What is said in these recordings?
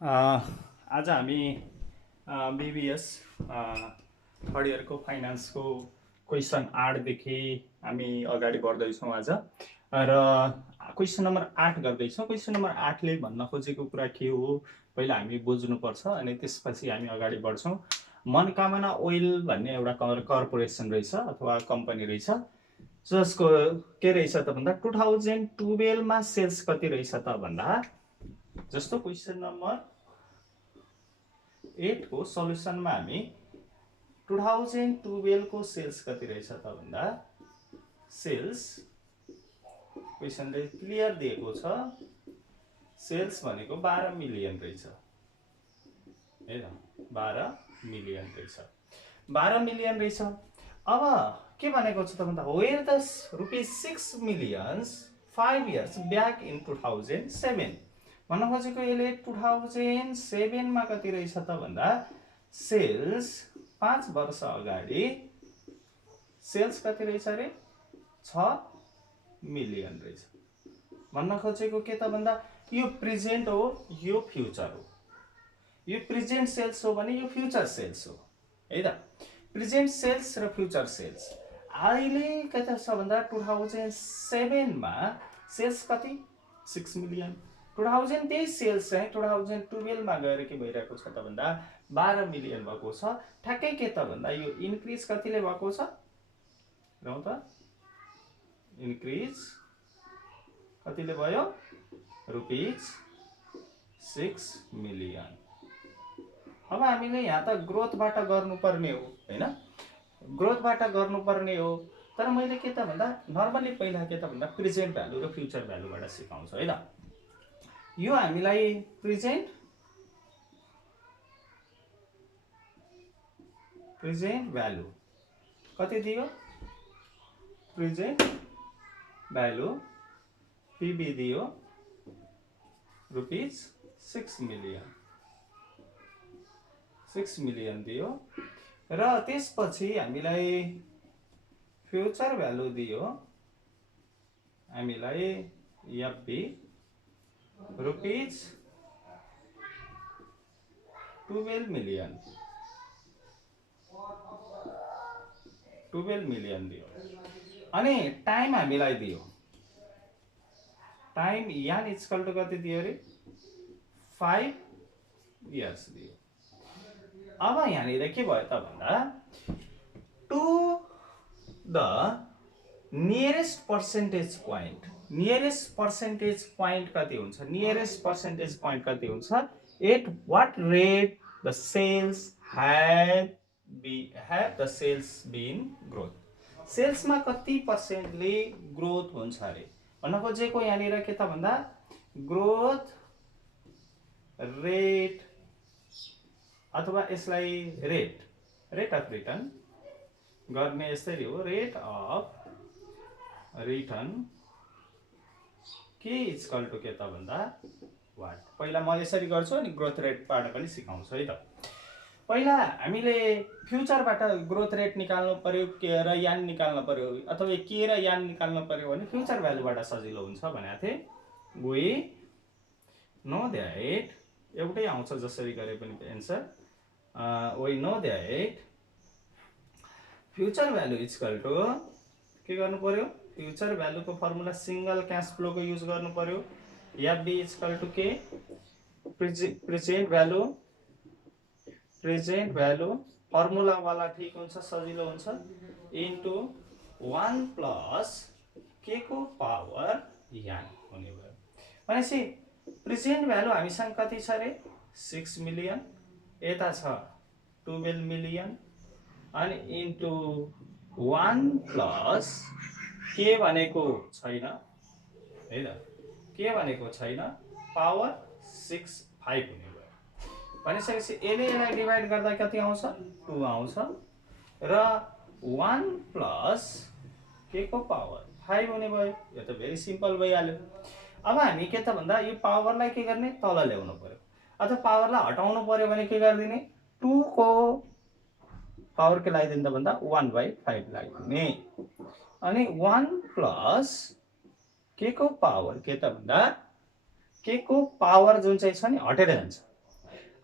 आज हामी BBS third इयरको फाइनेन्सको question 8देखि हामी अगाडि बढ्दैछौँ आज र क्वेसन नम्बर 8 गर्दैछौँ। क्वेसन नम्बर 8ले भन्न खोजेको कुरा के हो पहिला हामी बुझ्नुपर्छ अनि त्यसपछि हामी अगाडि बढ्छौँ। मनकामना ओइल भन्ने एउटा कर्पोरेसन रहेछ अथवा कम्पनी रहेछ जसको के रहेछ त भन्दा 2012मा सेल्स कति रहेछ त भन्दा जस्तो क्वेसन नम्बर 8 को सल्युसनमा हामी 2012 को सेल्स कति रहेछ त भन्दा सेल्स क्वेसनले क्लियर दिएको छ। सेल्स भनेको 12 मिलियन रहेछ है त, 12 मिलियन रहेछ, 12 मिलियन रहेछ। अब के भनेको छ त भन्दा where the rupees 6 millions 5 years back in 2007 भन्न खोजेको यसले 2007 मा कति रहेछ त भन्दा सेल्स 5 वर्ष अगाडि सेल्स कति रहेछ अरे 6 मिलियन रहेछ। भन्न खोजेको के त भन्दा यो प्रेजेन्ट हो यो फ्युचर हो, यो प्रेजेन्ट सेल्स हो भने यो फ्युचर सेल्स हो है त। प्रेजेन्ट सेल्स र फ्युचर सेल्स अहिले के त छ भन्दा 2007 मा सेल्स कति 6 मिलियन, 2023 सेल्स चाहिँ 2012 मा गएर के भइरहेको छ त भन्दा 12 मिलियन भएको छ। ठ्याक्कै के त भन्दा यो इन्क्रिज कतिले भएको छ रौ त, इन्क्रिज कतिले भयो रुपिस 6 मिलियन। अब हामीले यहाँ त ग्रोथबाट गर्नुपर्ने हो हैन, ग्रोथबाट गर्नुपर्ने हो। तर मैले के त भन्दा नर्मली पहिला के त भन्दा प्रेजेन्ट भ्यालु र फ्युचर भ्यालुबाट सिकाउँछु है त। यो हामीलाई प्रेजेन्ट भ्यालु कति दियो, प्रेजेन्ट भ्यालु पीबी दियो रुपिस 6 मिलियन, 6 मिलियन दियो र त्यसपछि हामीलाई फ्युचर भ्यालु दियो हामीलाई एफबी रुपिस 12 मिलियन, 12 मिलियन दियो। अनि टाइम हामीलाई दियो, टाइम यान इक्वल टु कति दियो अरे 5 इयर्स दियो। अब यहाँनिर के भयो त भन्दा to the nearest percentage point, nearest percentage point कति हुन्छ, नियरेस्ट पर्सेन्टेज पोइन्ट कति हुन्छ, at what rate the sales have the sales been growth, सेल्समा कति पर्सेन्टले ग्रोथ हुन्छ अरे भन्न खोजेको यहाँनिर के त भन्दा ग्रोथ रेट अथवा यसलाई रेट अफ रिटर्न गर्ने यसरी हो, रेट अफ रिटर्न के इक्वल टु के त भन्दा वाट। पहिला म यसरी गर्छु अनि ग्रोथ रेटबाट पनि सिकाउँछु है त। पहिला हामीले फ्युचरबाट ग्रोथ रेट निकाल्नु पर्यो के र यान निकाल्नु पर्यो अथवा के र यान निकाल्नु पर्यो भने फ्युचर भ्यालुबाट सजिलो हुन्छ भनेको थिएँ। वी नो दैट एउटै आउँछ जसरी गरे पनि answer, we know that future value equal to के गर्नु पर्यो, फ्युचर भ्यालुको फर्मुला सिंगल क्याश फ्लोको युज गर्नु पर्यो। एफबी इक्वल टु के present value, present value formula वाला ठीक हुन्छ सजिलो हुन्छ, इन्टु 1 प्लस के को पावर यान हुने भयो। भनेपछि प्रेजेन्ट भ्यालु हामीसँग कति छ अरे 6 मिलियन, यता छ 12 मिलियन अनि इन्टु 1 प्लस के भनेको छैन है त, के भनेको छैन पावर 5 हुने भयो। भनेपछि यसले यसलाई डिभाइड गर्दा कति आउँछ 2 आउँछ र 1 प्लस के को पावर 5 हुने भयो। यो त भेरी सिम्पल भइहाल्यो। अब हामी के त भन्दा यो पावरलाई के गर्ने तल ल्याउनु पर्यो अथवा पावरलाई हटाउनु पर्यो भने के गरिदिने 2 को पावर के लगाइदिनु त भन्दा 1/5 लगाइदिने अनि 1 प्लस के को पावर के त भन्दा के को पावर जुन चाहिँ छ नि हटेर जान्छ,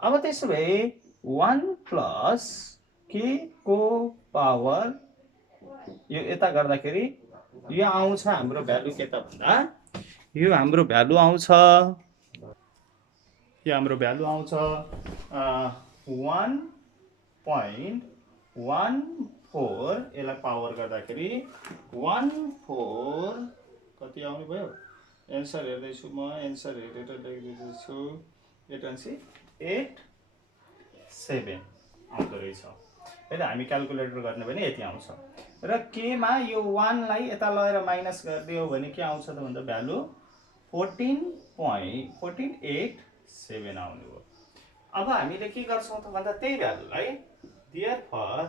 अब त्यसो भए 1 प्लस के को पावर यो यता गर्दाखेरि यो आउँछ हाम्रो भ्यालु के त भन्दा यो हाम्रो भ्यालु आउँछ 1.14 यसलाई पावर गर्दाखेरि 14 कति आउने भयो एन्सर हेर्दैछु म एन्सर हेरेर लेख्दैछु 8.7 आउँदो रहेछ है त हामी क्याल्कुलेटर गर्ने भने यति आउँछ र केमा यो 1 लाई यता लगेर माइनस गरिदियो भने के आउँछ त भन्दा भ्यालु 14.1487 आउने हो अब हामीले के गर्छौं त भन्दा त्यही भ्यालुलाई therefore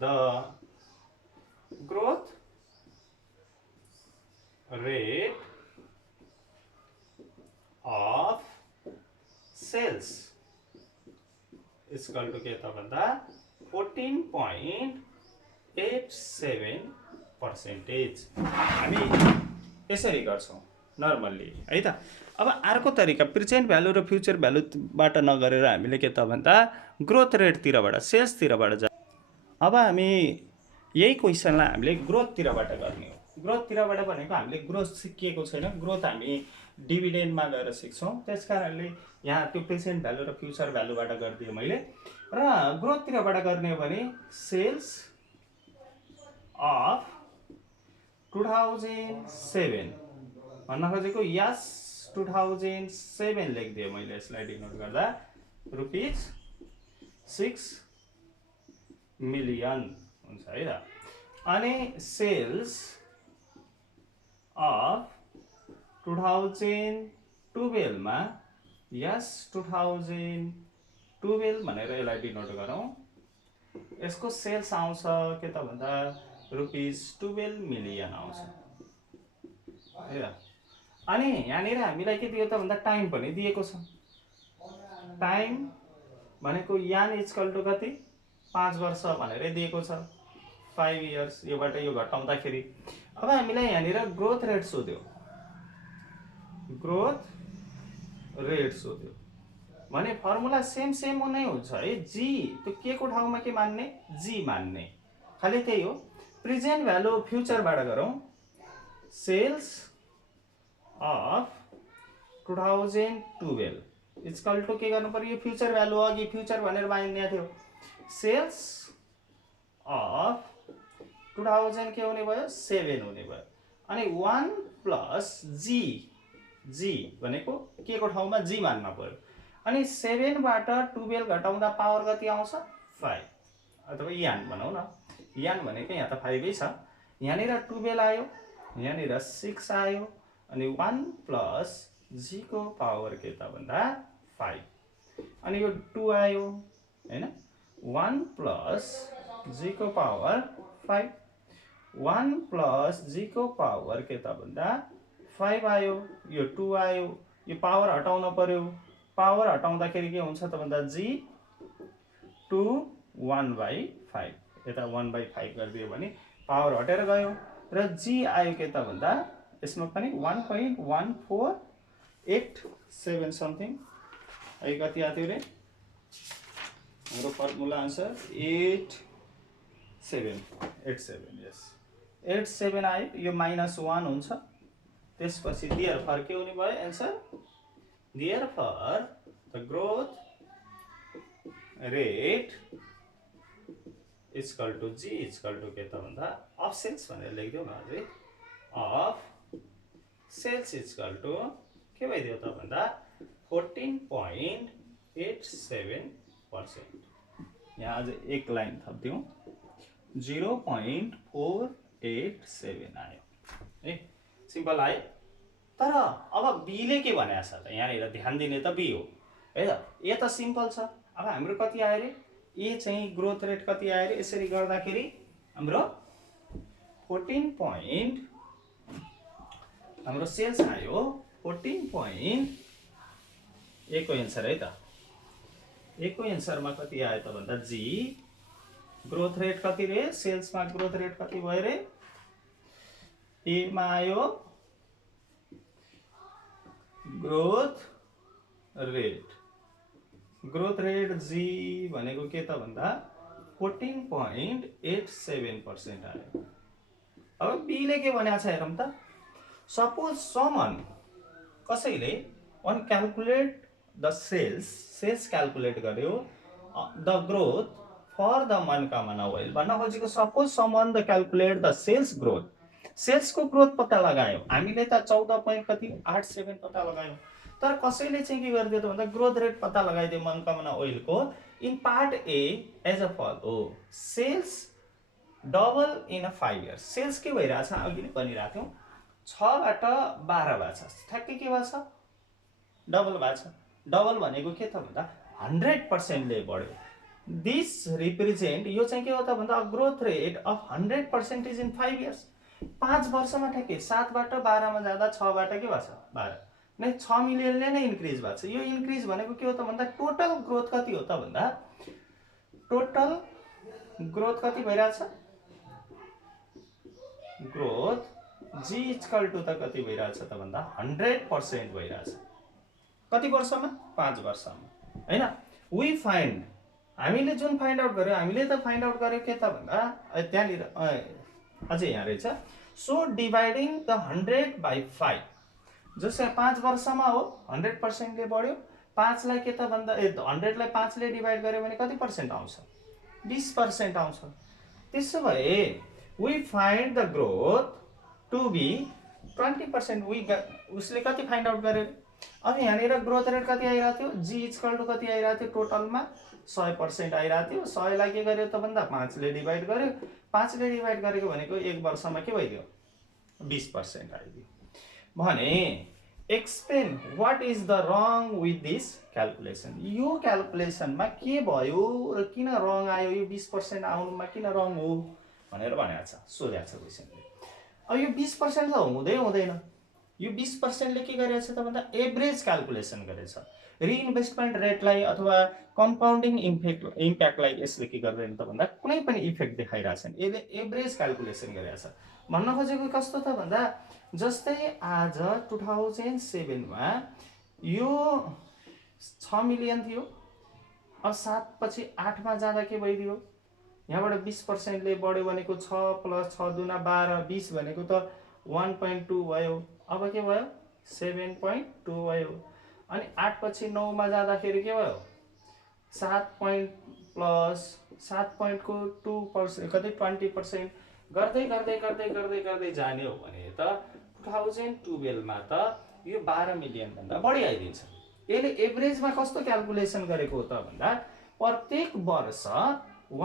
the growth rate of sales is equal to के त भन्दा 14.87% हामी यसरी गर्छौं नर्मल्ली है त अब अर्को तरिका प्रेजेन्ट भ्यालु र फ्युचर भ्यालुबाट नगरेर हामीले के त भन्दा ग्रोथ रेट तिरबाट सेल्स तिरबाट जा अब हामी यही क्वेशनलाई हामीले ग्रोथ तिरबाट गर्ने हो ग्रोथ तिरबाट भनेको हामीले ग्रोथ सिकिएको छैन ग्रोथ हामी डिभिडेन्डमा गएर सिक्छौं त्यसकारणले यहाँ त्यो प्रेजेन्ट भ्यालु र फ्युचर भ्यालुबाट गरिदिए मैले र ग्रोथ तिरबाट गर्ने हो भने सेल्स अफ 2007 भन्न खोजेको यस 2007 लेखिदिए मैले यसलाई डिनोट गर्दा रुपीज 6 मिलियन हुन्छ है त अनि सेल्स अफ 2012 मा यस 2012 भनेर यसलाई डिनोट गरौँ यसको सेल्स आउँछ के त भन्दा रुपीज 12 मिलियन आउँछ है त अनि यहाँनिर हामीलाई के दियो त भन्दा टाइम पनि दिएको छ टाइम भनेको यान इक्वल टु कति 5 वर्ष भनेर दिएको छ 5 इयर्स योबाट यो घटाउँदाखेरि अब हामीलाई यहाँनिर ग्रोथ रेट सोध्यो ग्रोथ रेट सोध्यो भने फर्मुला सेम नै हुन्छ है जी त्यो के को ठाउँमा के मान्ने जी मान्ने खाली त्यही हो प्रेजेन्ट भ्यालु फ्युचरबाट गरौँ सेल्स अफ 2012 इक्वल टु के गर्नु पर्यो फ्युचर भ्यालु अघि फ्युचर भनेर मान्ने थियो सेल्स अफ 2000 के हुने भयो 7 हुने भयो अनि 1 प्लस जी जी भनेको के को ठाउँमा जी मान्न पर्यो अनि 7 बाट 12 घटाउँदा पावर कति आउँछ 5 अथवा यान भनौं न यान भनेको यहाँ त 5 नै छ यहाँनिर 12 आयो यहाँनिर 6 आयो अनि 1 प्लस जी को पावर के त भन्दा 5 अनि यो 2 आयो हैन 1 प्लस जी को पावर 5 1 प्लस जी को पावर के त भन्दा 5 आयो यो 2 आयो यो पावर हटाउन पर्यो पावर हटाउँदाखेरि के हुन्छ त भन्दा जी 2 1/5 यता 1/5 गरिदियो भने पावर हटेर गयो र जी आयो के त भन्दा यसमा पनि 1.1487 समथिङ है कति आथ्यो रे हाम्रो फर्मुला आन्सर 87 यस 87 आयो यो -1 हुन्छ त्यसपछि therefore के हुने भयो answer therefore the growth rate is equal to g is equal to के त भन्दा of sales भनेर लेख्दियौ न अझै of sales is equal to के भइदियो त भन्दा 14.87% यहाँ अझै एक लाइन थप्दियौ 0.487 आयो है सिम्पल आयो तर अब बी ले के भनेको छ त यहाँनिर ध्यान दिने त बी हो है त ए त सिम्पल छ अब हाम्रो कति आयो रे ए चाहिँ ग्रोथ रेट कति आयो रे यसरी गर्दाखेरि हाम्रो 14 हाम्रो सेल्स आयो 14 ए को एन्सर है त ए को एन्सरमा कति आयो त भन्दा जी ग्रोथ रेट कति रे सेल्स मा ग्रोथ रेट कति भयो रे ए मा आयो ग्रोथ रेट ग्रोथ रेट जी भनेको के त भन्दा 14.87% आयो। अब बीले के भनेको छ हेरौँ त। सपोज समन कसैले on calculate the sales calculate गर्यो the growth for the Manokamana oil भन्न खोजेको suppose someone the calculate the sales growth सेल्सको ग्रोथ पत्ता लगायो हामीले त 14.87 पत्ता लगायौँ तर कसैले चाहिँ के गरिदियो त भन्दा ग्रोथ रेट पत्ता लगाइदियो मनोकामना ओइलको in part A as a follow sales double in a 5 years sales के भइरहेछ अघि नै भनिरहेको थियौँ 6 बाट 12 भएको छ ठ्याक्कै के भएको छ डबल भएको छ डबल भनेको के त भन्दा 100% ले बढ्यो दिस रिप्रेजेन्ट यो चाहिँ के हो त भन्दा growth rate of 100% in 5 years 5 वर्षमा ठ्याक्कै 7 बाट 12 मा जाँदा 6 बाट के भएको छ 12 नै 6 मिलियनले नै इन्क्रिज भएको छ यो इन्क्रिज भनेको के हो त भन्दा टोटल ग्रोथ कति हो त भन्दा टोटल ग्रोथ कति भइरहेछ ग्रोथ जी इक्वल टु त कति भइरहेछ त भन्दा 100% भइरहेछ कति वर्षमा 5 वर्षमा हैन वी फाइन्ड हामीले जुन फाइन्ड आउट गर्यो हामीले त फाइन्ड आउट गर्यो के त भन्दा त्यहाँनिर अझै यहाँ रहेछ सो डिभाइडिङ द 100 बाइ 5 जसै 5 वर्षमा हो 100% ले बढ्यो 5 लाई के त भन्दा 100 लाई 5 ले डिभाइड गर्यो भने कति पर्सेन्ट आउँछ 20% आउँछ त्यसो भए we find the growth to be 20% उसले कति फाइन्ड आउट गर्यो अब यहाँनिर ग्रोथ रेट कति आइरहेको थियो जी इक्वल टु कति आइरहेको थियो टोटलमा 100% आइरहेको थियो 100 लाई के गर्यो त भन्दा 5 ले डिभाइड गर्यो 5 ले डिभाइड गरेको भनेको एक वर्षमा के भइदियो 20% आइदियो भने explain what is the wrong with this calculation यो क्यालकुलेसनमा के भयो र किन रङ आयो यो 20% आउनुमा किन रङ हो भनेर भनेको छ सोधेको छ क्वेसनले अब यो 20% त हुँदै हुँदैन यो 20% ले के गरेछ त भन्दा एभरेज क्यालकुलेसन गरेछ रिइन्भेस्टमेन्ट रेटलाई अथवा कम्पाउन्डिङ इम्प्याक्टलाई यसले के गर्दैन त भन्दा कुनै पनि इफेक्ट देखाइरहेको छैन यसले एभरेज क्यालकुलेसन गरेछ भन्न खोजेको कस्तो त भन्दा जस्तै आज 2007 मा यो 6 मिलियन थियो अब 7 पछि 8 मा जाँदा के भइदियो यहाँबाट 20% ले बढ्यो भनेको 6 + 6 * 12 20 भनेको त 1.2 भयो अब के भयो 7.2 भयो अनि 8 पछि 9 मा जाँदाखेरि के भयो 7.2% कतै 20% गर्दै गर्दै गर्दै गर्दै गर्दै जाने हो भने त 2012 मा त यो 12 मिलियन भन्दा बढी आइदिन्छ यसले एभरेजमा कस्तो क्यालकुलेसन गरेको हो त भन्दा प्रत्येक वर्ष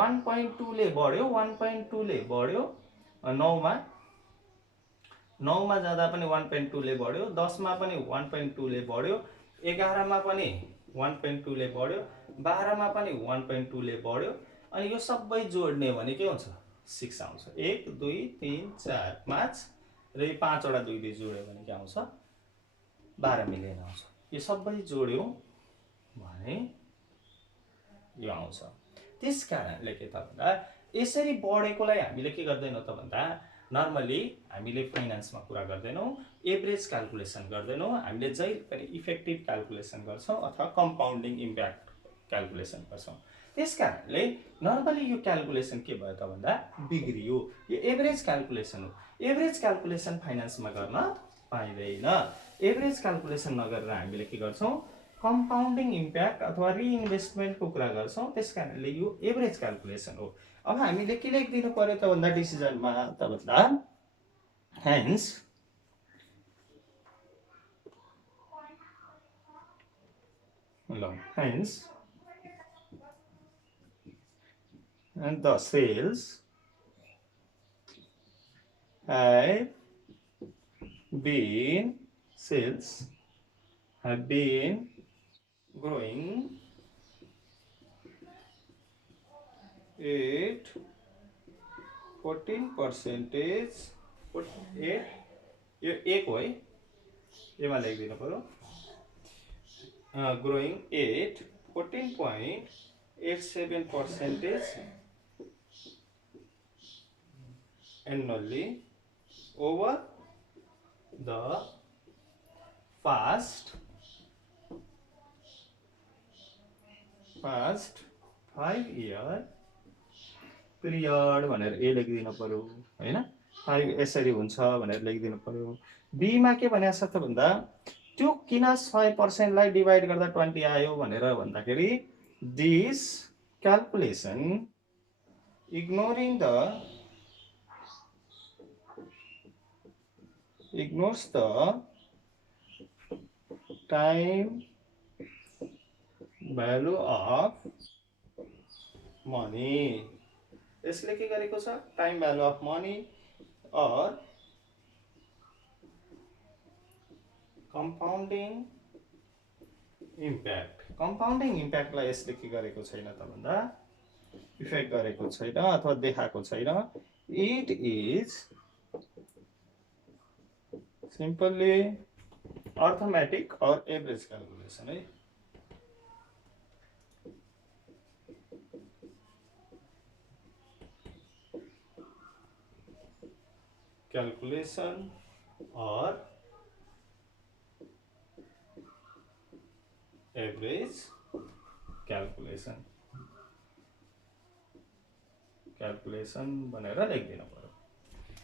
1.2 ले बढ्यो 1.2 ले बढ्यो 9 मा जाँदा पनि 1.2 ले बढ्यो 10 मा पनि 1.2 ले बढ्यो 11 मा पनि 1.2 ले बढ्यो 12 मा पनि 1.2 ले बढ्यो अनि यो सबै जोड्ने भने के हुन्छ 6 आउँछ 1 2 3 4 5 र यो 5 वटा 2 2 जोड्यो भने के आउँछ 12 मिलियन आउँछ यो सबै जोड्यो भने यो आउँछ त्यसकारणले के त भन्दा यसरी बढेकोलाई हामीले के गर्दैनौं त भन्दा नर्मली हामीले फाइनान्समा कुरा गर्दैनौं एभरेज क्यालकुलेसन गर्दैनौं हामीले जहिले पनि इफेक्टिभ क्यालकुलेसन गर्छौं अथवा कम्पाउन्डिङ इम्प्याक्ट क्यालकुलेसन गर्छौं त्यसकारणले नर्मली यो क्यालकुलेसन के भयो त भन्दा बिग्रियो यो एभरेज क्यालकुलेसन हो एभरेज क्यालकुलेसन फाइनान्समा गर्न पाइदैन एभरेज क्यालकुलेसन नगरेर हामीले के गर्छौं कम्पाउन्डिङ इम्प्याक्ट अथवा रिइन्भेस्टमेन्टको कुरा गर्छौं त्यसकारणले यो एभरेज क्यालकुलेसन हो अब हामीले के लेख्दिनु पर्यो त भन्दा डिसिजनमा त भन्दा hence and the sales have been growing at 14% यो एक हो है यसमा लेखिदिनु पर्यो growing at 14.87% annually over the past first 5 year period भनेर ए लेखिदिनु पर्यो हैन। 5 यसरी हुन्छ भनेर लेखिदिनु पर्यो। बी मा के भनेको छ त भन्दा त्यो किन 100% लाई डिवाइड गर्दा 20 आयो भनेर भन्दाखेरि this calculation ignores the time value of money। यसले के गरेको छ टाइम भ्यालु अफ मनी और कम्पाउन्डिङ इम्प्याक्टलाई यसले के गरेको छैन त भन्दा इफेक्ट गरेको छैन अथवा देखाएको छैन। इट इज सिम्पली अर्थमेटिक और एभरेज क्याल्कुलेसन है। कैलकुलेशन और एवरेज क्याल्कुलेसन भनेर लेखिदिनु पर्यो।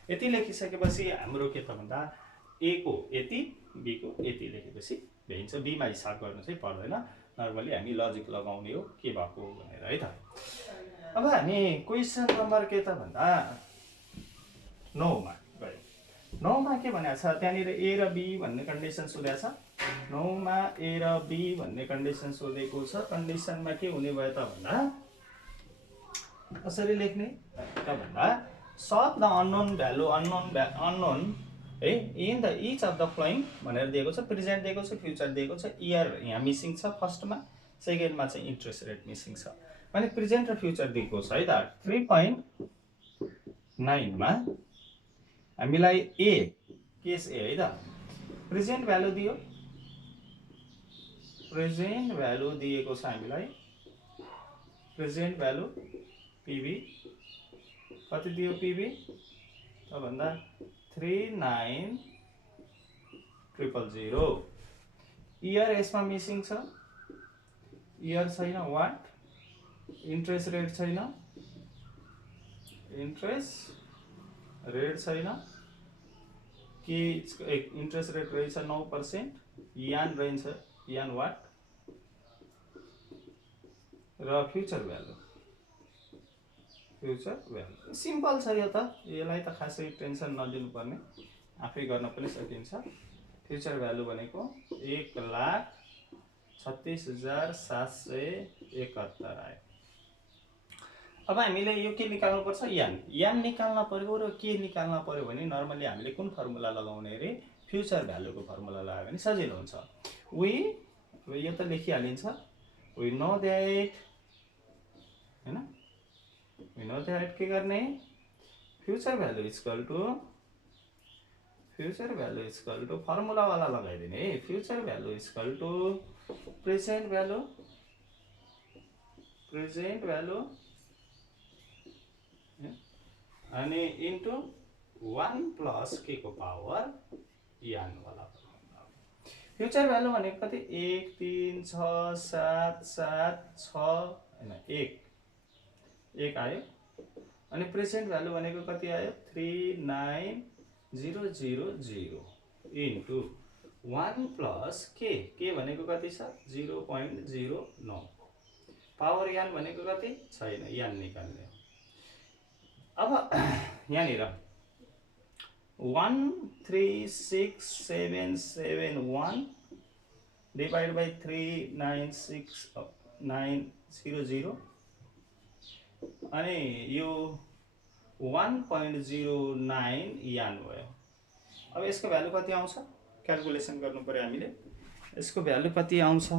यति लेखिसकेपछि हाम्रो के त भन्दा ए को यति बी को यति लेखेपछि भइन्छ। बी मा हिसाब गर्नु चाहिँ पर्दैन, नर्मली हामी लजिक लगाउने हो के भएको भनेर है त। अब हामी क्वेशन नम्बर के त भन्दा 9 मा गयौँ। 9 मा के भनेको छ त्यहाँनिर ए र बी भन्ने कन्डिसन सोधेको छ। 9 मा ए र बी भन्ने कन्डिसन सोधेको छ। कन्डिसनमा के हुने भयो त भन्दा कसरी लेख्ने त भन्दा solve the unknown value unknown है in the each of the following भनेर दिएको छ। प्रेजेन्ट दिएको छ, फ्युचर दिएको छ, इयर यहाँ मिसिङ छ फर्स्टमा, सेकेन्डमा चाहिँ इन्ट्रेस्ट रेट मिसिङ छ। भने प्रेजेन्ट र फ्युचर दिएको छ है त। 3.9 मा हामीलाई ए केस ए है त प्रेजेन्ट भ्यालु दियो। प्रेजेन्ट भ्यालु दिएको छ हामीलाई। प्रेजेन्ट भ्यालु पीबी कति दियो पीबी त भन्दा 39,000। इयर यसमा मिसिङ छ, इयर छैन। वाट इन्ट्रेस्ट रेट छैन, इन्ट्रेस्ट रेट छैन। के इन्ट्रेस्ट रेट रहेछ 9%। यान रहन्छ, यान वाट र फ्युचर भ्यालु सिम्पल छ यो त। यसलाई त खासै टेन्सन नलिनु पर्ने, आफै गर्न पनि सकिन्छ। फ्युचर भ्यालु भनेको 1,36,771 आयो। अब हामीले यो के निकाल्नु पर्छ यान निकाल्न पर्यो र के निकाल्न पर्यो भने नर्मली हामीले कुन फर्मुला लगाउने रे फ्युचर भ्यालुको फर्मुला लगायो भने सजिलो हुन्छ। यो त लेखिहालिन्छ। वी नो दैट हैन, वी नो दैट के गर्ने future value equal to formula वाला लगाइदिने है। Future value equal to present value अनि इन्टु 1 प्लस के को पावर यान वाला। फ्युचर भ्यालु भनेको कति 1 3 6 7 7 6 हैन 1 आयो। अनि प्रेजेन्ट भ्यालु भनेको कति आयो 39,000 इन्टु 1 प्लस के भनेको कति छ 0.09। पावर यान भनेको कति छैन, यान निकाल्ने। अब यहाँनिर 136,771 डिवाइड बाई 39,6,900 अनि यो 1.09 यान भयो। अब यसको भ्यालु कति आउँछ क्याल्कुलेसन गर्नु पर्यो हामीले। यसको भ्यालु कति आउँछ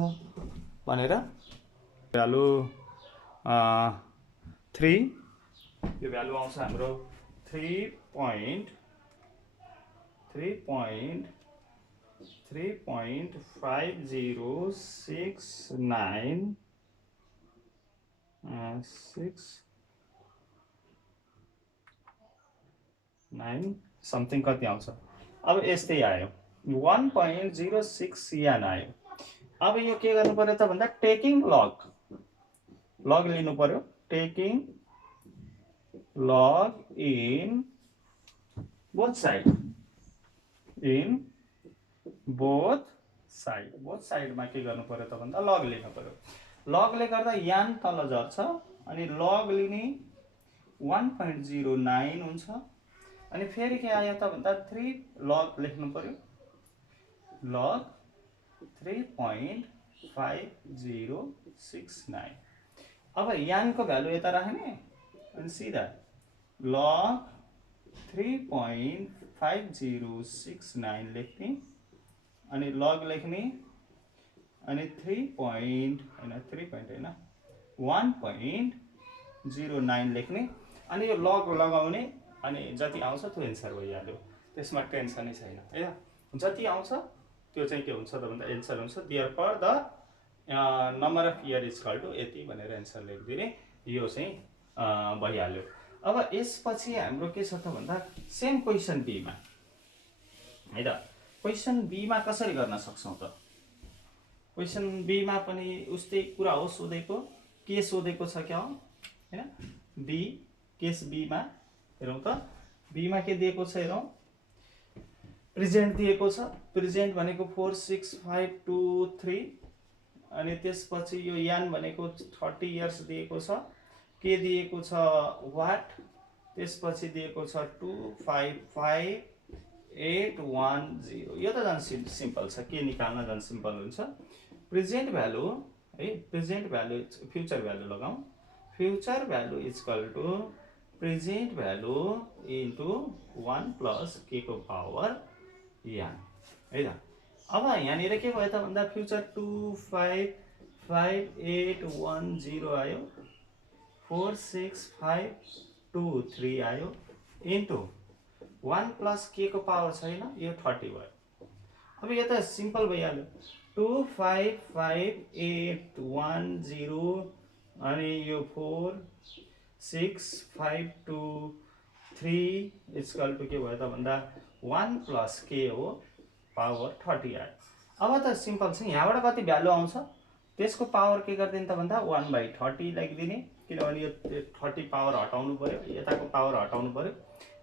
भनेर भ्यालु 3 यो भ्यालु आउँछ हाम्रो 3.5069 समथिङ कति आउँछ। अब यस्तै आयो 1.06 यान आयो। अब यो के गर्नु पर्यो त भन्दा टेकिङ लग लग लिनु पर्यो, taking log in both side, in both साइडमा के गर्नु पर्यो त भन्दा लग लिनु पर्यो। लगले गर्दा यान तल झर्छ अनि लग लिने 1.09 हुन्छ। अनि फेरि के आयो त भन्दा 3 लग लेख्नु पर्यो, लग 3.5069। अब यानको भ्यालु यता राख्ने अनि सिधा लग 3.5069 लेख्ने अनि लग लेख्ने अनि 1.09 लेख्ने अनि यो लग लगाउने अनि जति आउँछ त्यो एन्सर भइहाल्यो। त्यसमा टेन्सनै छैन है। जति आउँछ त्यो चाहिँ के हुन्छ त भन्दा एन्सर हुन्छ। Therefore the number of year is equal to यति भनेर एन्सर लेखिदिने, यो चाहिँ भइहाल्यो। अब यसपछि हाम्रो के छ त भन्दा सेम क्वेसन बीमा है त। क्वेसन बीमा कसरी गर्न सक्छौँ त? क्वेसन बीमा पनि उस्तै कुरा हो सोधेको, के सोधेको छ क्या हो हैन। बी केस बीमा हेरौँ त, बीमा के दिएको छ हेरौँ, प्रेजेन्ट दिएको छ। प्रेजेन्ट भनेको 46523 अनि त्यसपछि यो यान भनेको 30 इयर्स दिएको छ। के दिएको छ वाट, त्यसपछि दिएको छ 255810। यो त झन् सिम्पल छ, के निकाल्न झन् सिम्पल हुन्छ। प्रेजेन्ट भ्यालु है, प्रेजेन्ट भ्यालु फ्युचर भ्यालु लगाउँ। Future value is equal to present value into 1 plus के को पावर यान है त। अब यहाँनिर के भयो त भन्दा फ्युचर 255810 आयो, 46523 आयो इन्टु 1 प्लस के को पावर छैन, यो 30 भयो। अब यो त सिम्पल भइहाल्यो, 255810 अनि यो 46523 इक्वल टु के भयो त भन्दा 1 प्लस के हो पावर 30 आयो। अब त सिम्पल छ, यहाँबाट कति भ्यालु आउँछ त्यसको पावर के गरिदिने त भन्दा 1/30 लेखिदिने, किनभने यो 30 पावर हटाउनु पर्यो, यताको पावर हटाउनु पर्यो।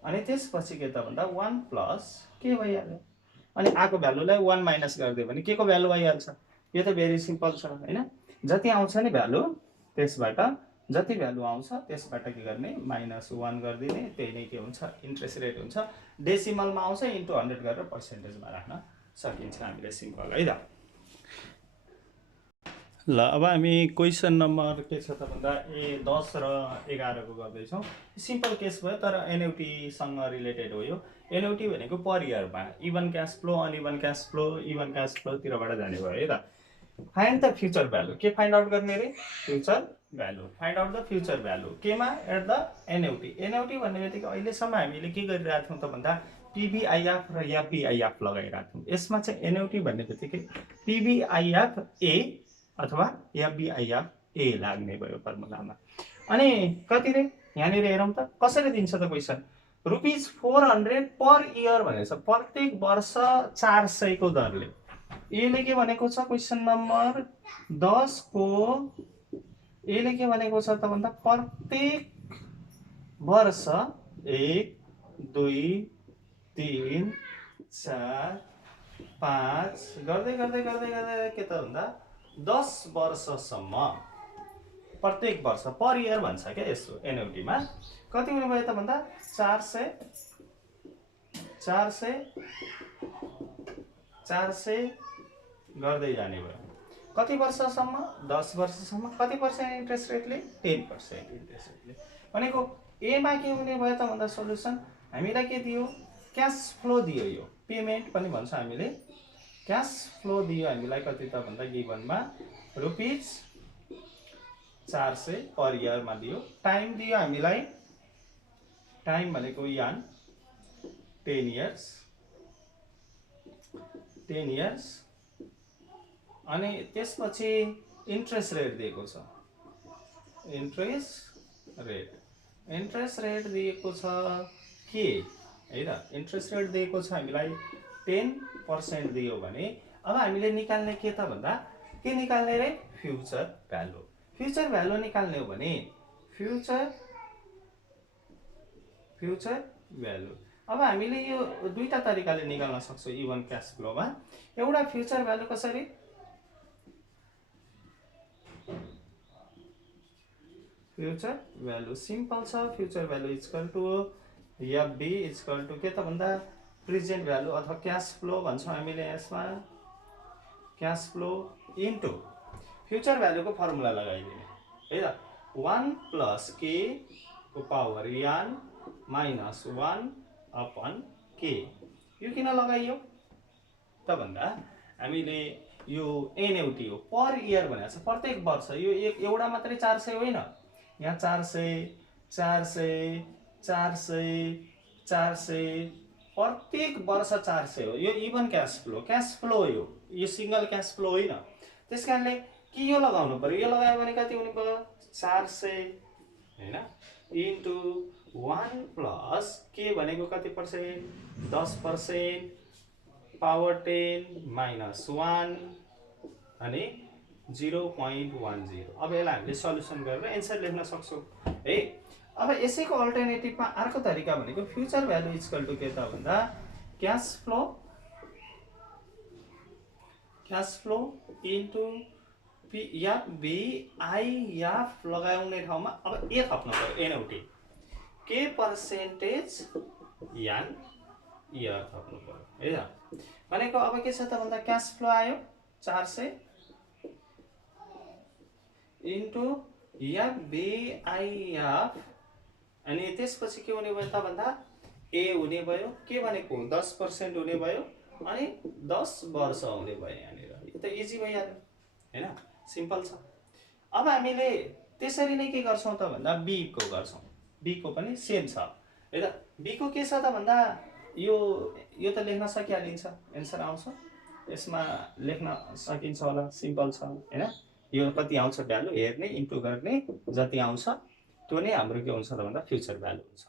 अनि त्यसपछि के त भन्दा 1 प्लस के भइहाल्यो, अनि आको भ्यालुलाई 1 माइनस गरिदियो भने के को भ्यालु आइहाल्छ। यो त भेरी सिम्पल छ हैन। जति आउँछ नि भ्यालु त्यसबाट जति भ्यालु आउँछ त्यसबाट के गर्ने -1 गरिदिने, त्यही नै के हुन्छ इन्ट्रेस्ट रेट हुन्छ। डेसिमलमा आउँछ इन्टु 100 गरेर पर्सेन्टेजमा राख्न सकिन्छ हामीले, सिम्पल है त। ल अब हामी क्वेसन नम्बर के छ त भन्दा 10 र 11 को गर्दैछौँ। सिम्पल केस भयो तर एनयुटीसँग रिलेटेड हो यो। एनयुटी भनेको पर इयरमा even cash flow, uneven cash flow, even cash फ्लोतिरबाट जाने भयो है त। फाइन्ड द फ्युचर भ्यालु, के फाइन्ड आउट गर्ने रे future value. Find out the future value केमा एट द एनयुटी। एनयुटी भन्ने बित्तिकै अहिलेसम्म हामीले के गरिरहेको थियौँ त भन्दा पिभिआइएफ र एफबिआइएफ लगाइरहेको थियौँ। यसमा चाहिँ एनयुटी भन्ने बित्तिकै पिभिआइएफ ए अथवा एफबिआइएफ ए लाग्ने भयो फर्मुलामा। अनि कति रे यहाँनिर हेरौँ त कसरी दिन्छ त क्वेसन, ₹400 पर इयर भनेको छ, प्रत्येक वर्ष 400 को दरले। यसले के भनेको छ क्वेसन नम्बर 10 को, यसले के भनेको छ त भन्दा प्रत्येक वर्ष 1 2 3 4 5 गर्दै गर्दै गर्दै गर्दै के त भन्दा 10 वर्षसम्म प्रत्येक वर्ष पर इयर भन्छ क्या यसो एनयुटीमा। कति हुने भयो त भन्दा 400 गर्दै जाने भयो। कति वर्षसम्म 10 वर्षसम्म। कति पर्सेन्ट इन्ट्रेस्ट रेटले 10% इन्ट्रेस्ट रेटले। भनेको एमा के हुने भयो त भन्दा सोलुसन हामीलाई के दियो क्यास फ्लो दियो, यो पेमेन्ट पनि भन्छ हामीले। क्यास फ्लो दियो हामीलाई कति त भन्दा गिभनमा ₹400 पर इयरमा दियो। टाइम दियो हामीलाई, टाइम भनेको यान 10 इयर्स। अनि त्यसपछि इन्ट्रेस्ट रेट दिएको छ, इन्ट्रेस्ट रेट दिएको छ के है त। इन्ट्रेस्ट रेट दिएको छ हामीलाई 10% दियो भने अब हामीले निकाल्ने के त भन्दा के निकाल्ने रे फ्युचर भ्यालु। फ्युचर भ्यालु निकाल्ने हो भने फ्युचर भ्यालु अब हामीले यो दुईटा तरिकाले निकाल्न सक्छौँ इभन क्याश फ्लोमा। एउटा फ्युचर भ्यालु कसरी, फ्युचर भ्यालु सिम्पल छ। Future value equal to FV equal to के त भन्दा प्रेजेन्ट भ्यालु अथवा क्याश फ्लो भन्छौँ हामीले यसमा, क्याश फ्लो इन्टु फ्युचर भ्यालुको फर्मुला लगाइदिने है त, 1 प्लस के को पावर n माइनस 1 अपन के। यो किन लगाइयो त भन्दा हामीले यो एनएउटी हो, पर इयर भनेको छ प्रत्येक वर्ष। यो एउटा मात्रै 400 होइन, यहाँ 400 400 400 400 प्रत्येक वर्ष 400 हो। यो इभन क्याश फ्लो हो, यो सिंगल क्याश फ्लो होइन। त्यस कारणले के यो लगाउनु पर्यो, यो लगायो भने कति हुने भयो 400 हैन इन्टु 1 प्लस के भनेको कति पर्सेन्ट 10% पावर 10 माइनस 1 अनि 0.10। अब यसलाई हामीले सल्युसन गरेर एन्सर लेख्न सक्छौँ है। अब यसैको अल्टरनेटिभमा अर्को तरिका भनेको फ्युचर भ्यालु इक्वल टु के त भन्दा क्याश फ्लो इन्टु एफबीआईएफ लगाउने ठाउँमा अब ए थप्नु पर्यो एनओटी, के पर्सेन्टेज यान इयर थप्नु पर्यो है त। भनेको अब के छ त भन्दा क्याश फ्लो आयो 400 इन्टु एफबीआईएफ अनि त्यसपछि के हुने भयो त भन्दा ए हुने भयो, के भनेको 10% हुने भयो अनि 10 वर्ष हुने भयो। यहाँनिर यो त इजी भइहाल्यो हैन, सिम्पल छ। अब हामीले त्यसरी नै के गर्छौं त भन्दा बी को गर्छौं, बी को पनि सेम छ है त। बी को के छ त भन्दा यो त लेख्न सकिहालिन्छ, एन्सर आउँछ यसमा लेख्न सकिन्छ होला, सिम्पल छ हैन। यो कति आउँछ भ्यालु हेर्ने इन्टु गर्ने, जति आउँछ त्यो नै हाम्रो के हुन्छ त भन्दा फ्युचर भ्यालु हुन्छ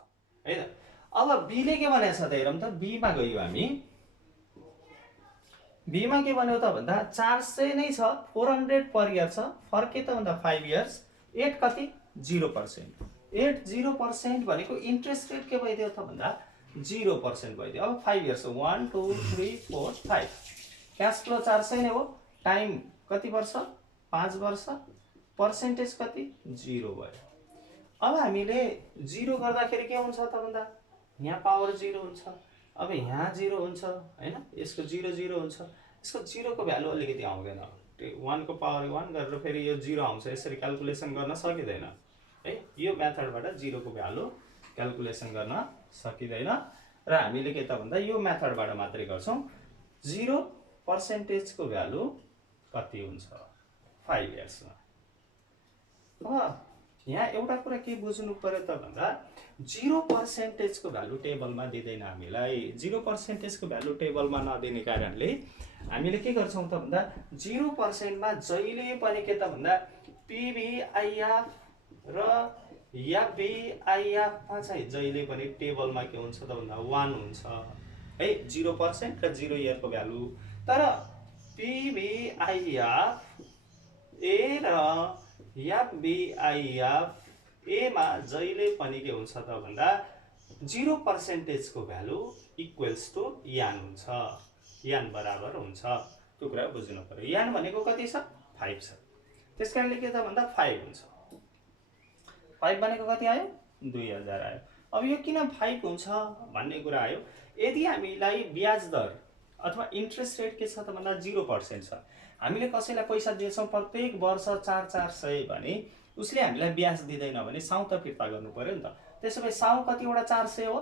है त। अब बी ले के भनेको छ त हेरौँ त, बी मा गयो हामी, बी मा के भन्यो त भन्दा 400 नै छ, 400 पर इयर छ, फर के त भन्दा 5 इयर्स, 8 कति 0%, 0% भनेको इन्ट्रेस्ट रेट के भइदियो त भन्दा 0% भइदियो। अब 5 इयर्स 1 2 3 4 5, क्याश फ्लो 400 नै हो, टाइम कति वर्ष 5 वर्ष, पर्सेन्टेज कति 0 भयो। अब हामीले 0 गर्दाखेरि के हुन्छ त भन्दा यहाँ पावर 0 हुन्छ, अब यहाँ 0 हुन्छ हैन, यसको 0 0 हुन्छ, यसको 0 को भ्यालु अलिकति आउँदैन, 1 को पावर 1 गरेर फेरि यो 0 आउँछ, यसरी क्याल्कुलेसन गर्न सकिदैन है। यो मेथडबाट 0 को भ्यालु क्याल्कुलेसन गर्न सकिदैन र हामीले के त भन्दा यो मेथडबाट मात्रै गर्छौं। 0% को भ्यालु कति हुन्छ 5 इयर्समा। अब यहाँ एउटा कुरा के बुझ्नु पर्यो त भन्दा 0% को भ्यालु टेबलमा दिदैन हामीलाई। 0% को भ्यालु टेबलमा नदिने कारणले हामीले के गर्छौं त भन्दा 0% मा जहिले पनि के त भन्दा पीभीआईएफ र एफबीआईएफ मा चाहिँ जहिले पनि टेबलमा के हुन्छ त भन्दा 1 हुन्छ है, 0% र 0 इयर को भ्यालु। तर पीभीआईएफ ए र एफबीआईएफ ए मा जहिले पनि के हुन्छ त भन्दा 0% को भ्यालु इक्वल्स टु यान हुन्छ, यान बराबर हुन्छ। त्यो कुरा बुझ्नु पर्यो। यान भनेको कति छ 5 छ, त्यसकारणले के त भन्दा 5 हुन्छ। 5 भनेको कति आयो 2000 आयो। अब यो किन 5 हुन्छ भन्ने कुरा आयो। यदि हामीलाई ब्याज दर अथवा इन्ट्रेस्ट रेट के छ त भन्दा 0% छ, हामीले कसैलाई पैसा दिन्छौं प्रत्येक वर्ष 400 भने उसले हामीलाई ब्याज दिदैन भने साउ त फिर्ता गर्नु पर्यो नि त। त्यसैले साउ कतिवटा 400 हो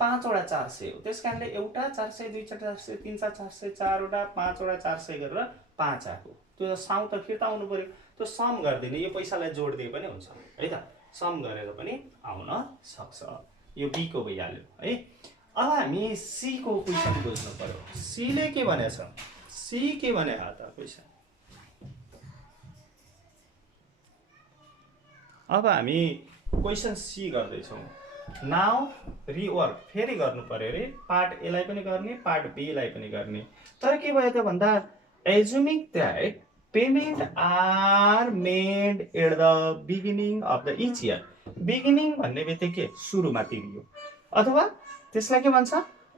5 वटा 400 हो, त्यसकारणले एउटा 400 दुई वटा 400 तीन वटा 400 4 वटा 5 वटा 400 गरेर 5 आको, त्यो साउ त फिर्ता आउनु पर्यो। त्यो सम गर्दिने, यो पैसालाई जोड्दिए पनि हुन्छ है त, सम गरेर पनि आउन सक्छ। यो बी को भइहाल्यो है। अब हामी सी को क्वेशन बुझ्नु पर्यो। सी ले के भनेछ, सी के भने त क्वेशन। अब हामी क्वेशन सी गर्दै छौं। नाउ रिवर्क फेरि गर्नु पर्यो रे, पार्ट ए लाई पनि गर्ने पार्ट बी लाई पनि गर्ने। तर के भयो त भन्दा assuming that payment are made at the beginning of the each year. Beginning भन्ने बित्तिकै सुरुमा तिरियो, अथवा त्यसलाई के भन्छ,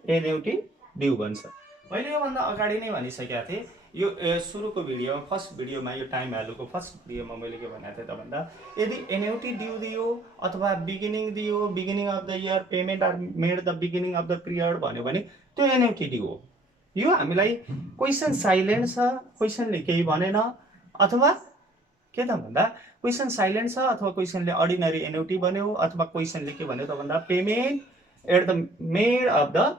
एन्युटी ड्यू भन्छ। मैले योभन्दा अगाडि नै भनिसकेका थिएँ, यो सुरुको भिडियो, फर्स्ट भिडियोमा, यो टाइम भ्यालुको फर्स्ट भिडियोमा मैले के भनेको थिएँ त भन्दा, यदि एन्युटी ड्यू दियो अथवा बिगिनिङ दियो, beginning of the year, payment are made the beginning of the period भन्यो भने त्यो एन्युटी ड्यू हो। यो हामीलाई क्वेसन साइलेन्ट छ, क्वेसनले केही भनेन, अथवा के त भन्दा क्वेसन साइलेन्ट छ अथवा क्वेसनले अर्डिनरी एन्युटी भन्यो, अथवा क्वेसनले के भन्यो त भन्दा payment at the made of the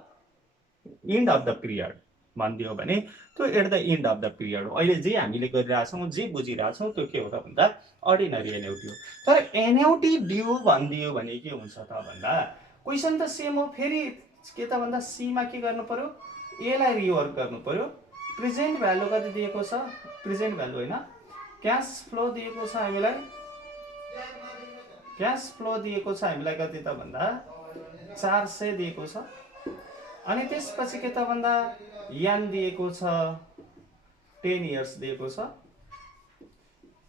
end of the period भनिदियो भने त्यो at the end of the period हो। अहिले जे हामीले गरिरहेछौँ, जे बुझिरहेछौँ त्यो के हो त भन्दा अर्डिनरी एन्युटी हो। तर एन्युटी ड्यू भनिदियो भने के हुन्छ त भन्दा क्वेसन त सेम हो, फेरि के त भन्दा सीमा के गर्नु पर्यो, एलाई रिवर्क गर्नु पर्यो। प्रेजेन्ट भ्यालु कति दिएको छ, प्रेजेन्ट भ्यालु होइन, क्यास फ्लो दिएको छ हामीलाई, क्यास फ्लो दिएको छ हामीलाई कति त भन्दा 400 दिएको छ। अनि त्यसपछि के त भन्दा यान दिएको छ 10 इयर्स दिएको छ,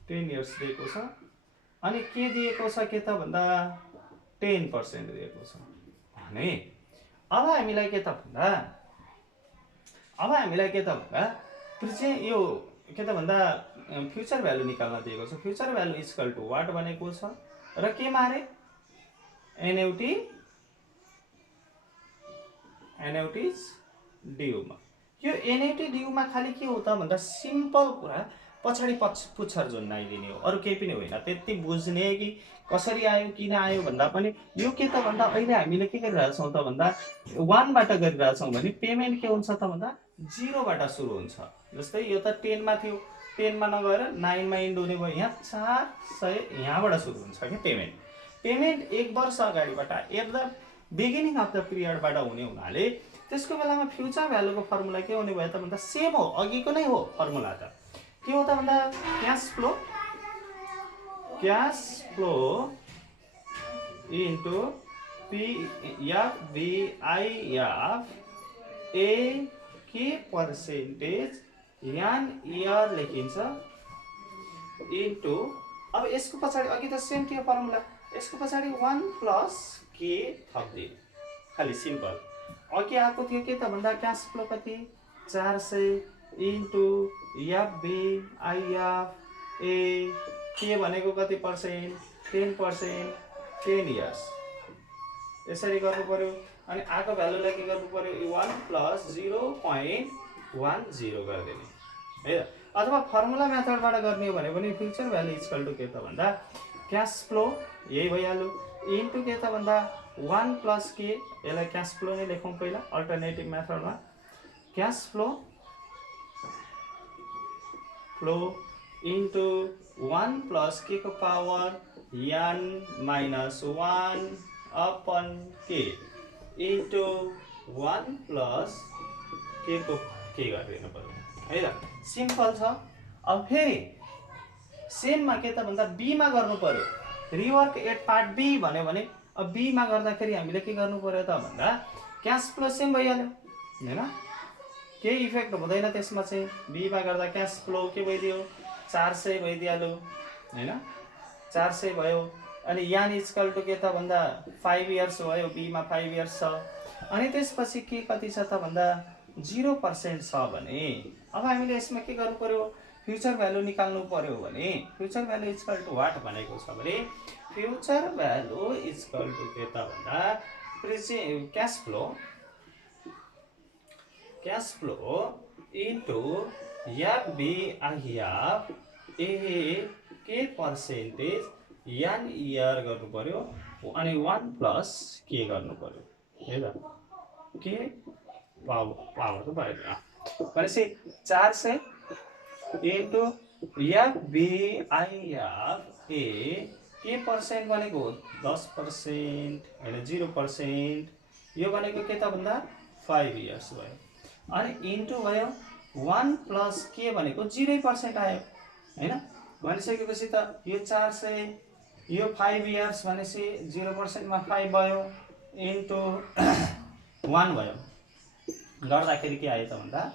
10 इयर्स दिएको छ। अनि के दिएको छ के त भन्दा 10% दिएको छ। अनि अब हामीलाई के त भन्दा, अब हामीलाई के त भन्दा प्रेजेन्ट यो के त भन्दा फ्युचर भ्यालु निकाल्न दिएको छ। Future value equal to what भनेको छ र के मारे, एन्युटी, एन्युटिज ड्यूमा। यो एन्युटी ड्यूमा खालि के हो त भन्दा सिम्पल कुरा, पछाडि पुच्छर जोड्नाइदिने हो, अरू केही पनि होइन। त्यति बुझ्ने कि कसरी आयो, किन आयो भन्दा पनि यो के त भन्दा अहिले हामीले के गरिरहेछौँ त भन्दा 1 बाट गरिरहेछौँ भने पेमेन्ट के हुन्छ त भन्दा 0 बाट सुरु हुन्छ। जस्तै यो त 10 मा थियो, 10 मा नगएर 9 मा इन्ड हुने भयो, यहाँ 400 यहाँबाट सुरु हुन्छ कि पेमेन्ट। पेमेन्ट 1 वर्ष अगाडिबाट at the beginning of the पिरियडबाट हुने हुनाले त्यसको बेलामा फ्युचर भ्यालुको फर्मुला के हुने भयो त भन्दा सेम हो, अघिको नै हो फर्मुला। त के हो त भन्दा cash flow, cash flow into PFVIF ए के पर्सेन्टेज यान इयर लेखिन्छ इन्टु, अब यसको पछाडि अघि त सेम थियो फर्मुला, यसको पछाडि 1 प्लस के थपिदियो, खालि सिम्पल। अघि आएको थियो के त भन्दा क्यास फ्लो कति 400 इन्टु FVIF ए के भनेको कति पर्सेन्ट, 10%, 10 इयर्स, यसरी गर्नु पर्यो। अनि आएको भ्यालुलाई के गर्नु पर्यो, 1 प्लस 0.10 गरिदिने है। अथवा फर्मुला मेथडबाट गर्ने हो भने पनि फ्युचर भ्यालु इक्वल टु के त भन्दा क्यास फ्लो यही भइहाल्यो इन्टु के त भन्दा 1 प्लस के, यसलाई क्यास फ्लो नै लेखौँ पहिला अल्टरनेटिभ मेथडमा, क्यास फ्लो इन्टु 1 प्लस के को पावर यान minus 1 upon K into 1 plus के को के गरिदिनु पर्यो है त, सिम्पल छ। अब फेरि सेममा के त भन्दा बीमा गर्नु पर्यो, रिवर्क एट पार्ट बी भन्यो भने अब बीमा गर्दाखेरि हामीले के गर्नु पर्यो त भन्दा क्यास फ्लो सेम भइहाल्यो हैन, केही इफेक्ट हुँदैन त्यसमा चाहिँ। बीमा गर्दा क्यास फ्लो के भइदियो 400 भइदिहाल्यो हैन, 400 भयो। अनि यान इक्वल टु के त भन्दा 5 इयर्स भयो, बीमा 5 इयर्स छ। अनि त्यसपछि के कति छ त भन्दा 0% छ भने अब हामीले यसमा के गर्नु पर्यो, फ्युचर भ्यालु निकाल्नु पर्यो भने future value equal to what भनेको छ भने फ्युचर भ्यालु इक्वल टु के त भन्दा present cash flow into FVIF ए के पर्सेन्टेज यान इयर गर्नु पर्यो। अनि 1 प्लस के गर्नु पर्यो है त, के पावर त भयो भनेपछि 400 इन्टु FVIF ए के पर्सेन्ट भनेको 10% होइन 0%, यो भनेको के त भन्दा 5 इयर्स भयो। अनि इन्टु भयो 1 प्लस के भनेको 0% आयो हैन, भनिसकेपछि त यो 400 यो 5 इयर्स भनेपछि 0% मा 5 भयो इन्टु 1 भयो, गर्दाखेरि के आयो त भन्दा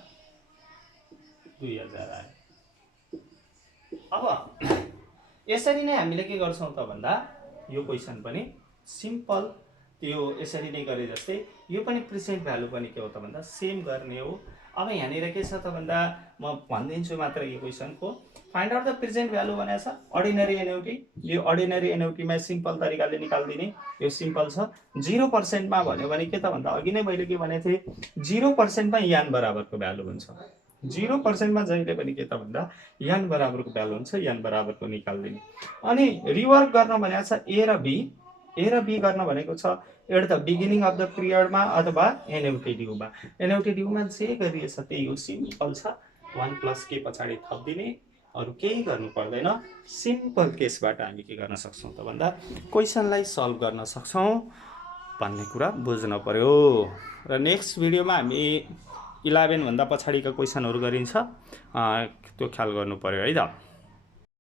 2000 आयो अब यसरी नै हामीले के गर्छौं त भन्दा यो क्वेशन पनि सिम्पल त्यो यसरी नै गरे जस्तै यो पनि प्रेजेन्ट भ्यालु पनि के हो त भन्दा सेम गर्ने हो। अब यहाँनिर के छ त भन्दा म भनिदिन्छु मात्र यो क्वेशनको find out the present value भनेको छ अर्डिनरी एन्युटी। यो अर्डिनरी एन्युटीमा सिम्पल तरिकाले निकाल्दिने, यो सिम्पल छ। 0% मा भन्यो भने के त भन्दा अघि नै मैले के भनेको थिएँ 0% मा यान बराबरको भ्यालु हुन्छ। 0% मा जहिले पनि के त भन्दा यान बराबरको भ्यालु हुन्छ, यान बराबरको निकाल्दिने। अनि रिवर्क गर्न भनेको छ ए र बी, ए र बी गर्न भनेको छ at the beginning of the पिरियडमा अथवा एनयुटी ड्यूमा। एनयुटी ड्यूमा जे गरिएछ त्यही हो, सिम्पल छ। 1 प्लस के पछाडि थप्दिने, अरु केही गर्नु पर्दैन। सिम्पल केसबाट हामी के गर्न सक्छौं त भन्दा क्वेशनलाई सल्भ गर्न सक्छौं भन्ने कुरा बुझ्न पर्यो। र नेक्स्ट भिडियोमा हामी 11 भन्दा पछाडिका क्वेशनहरु गरिन्छ, त्यो ख्याल गर्नु पर्यो है त।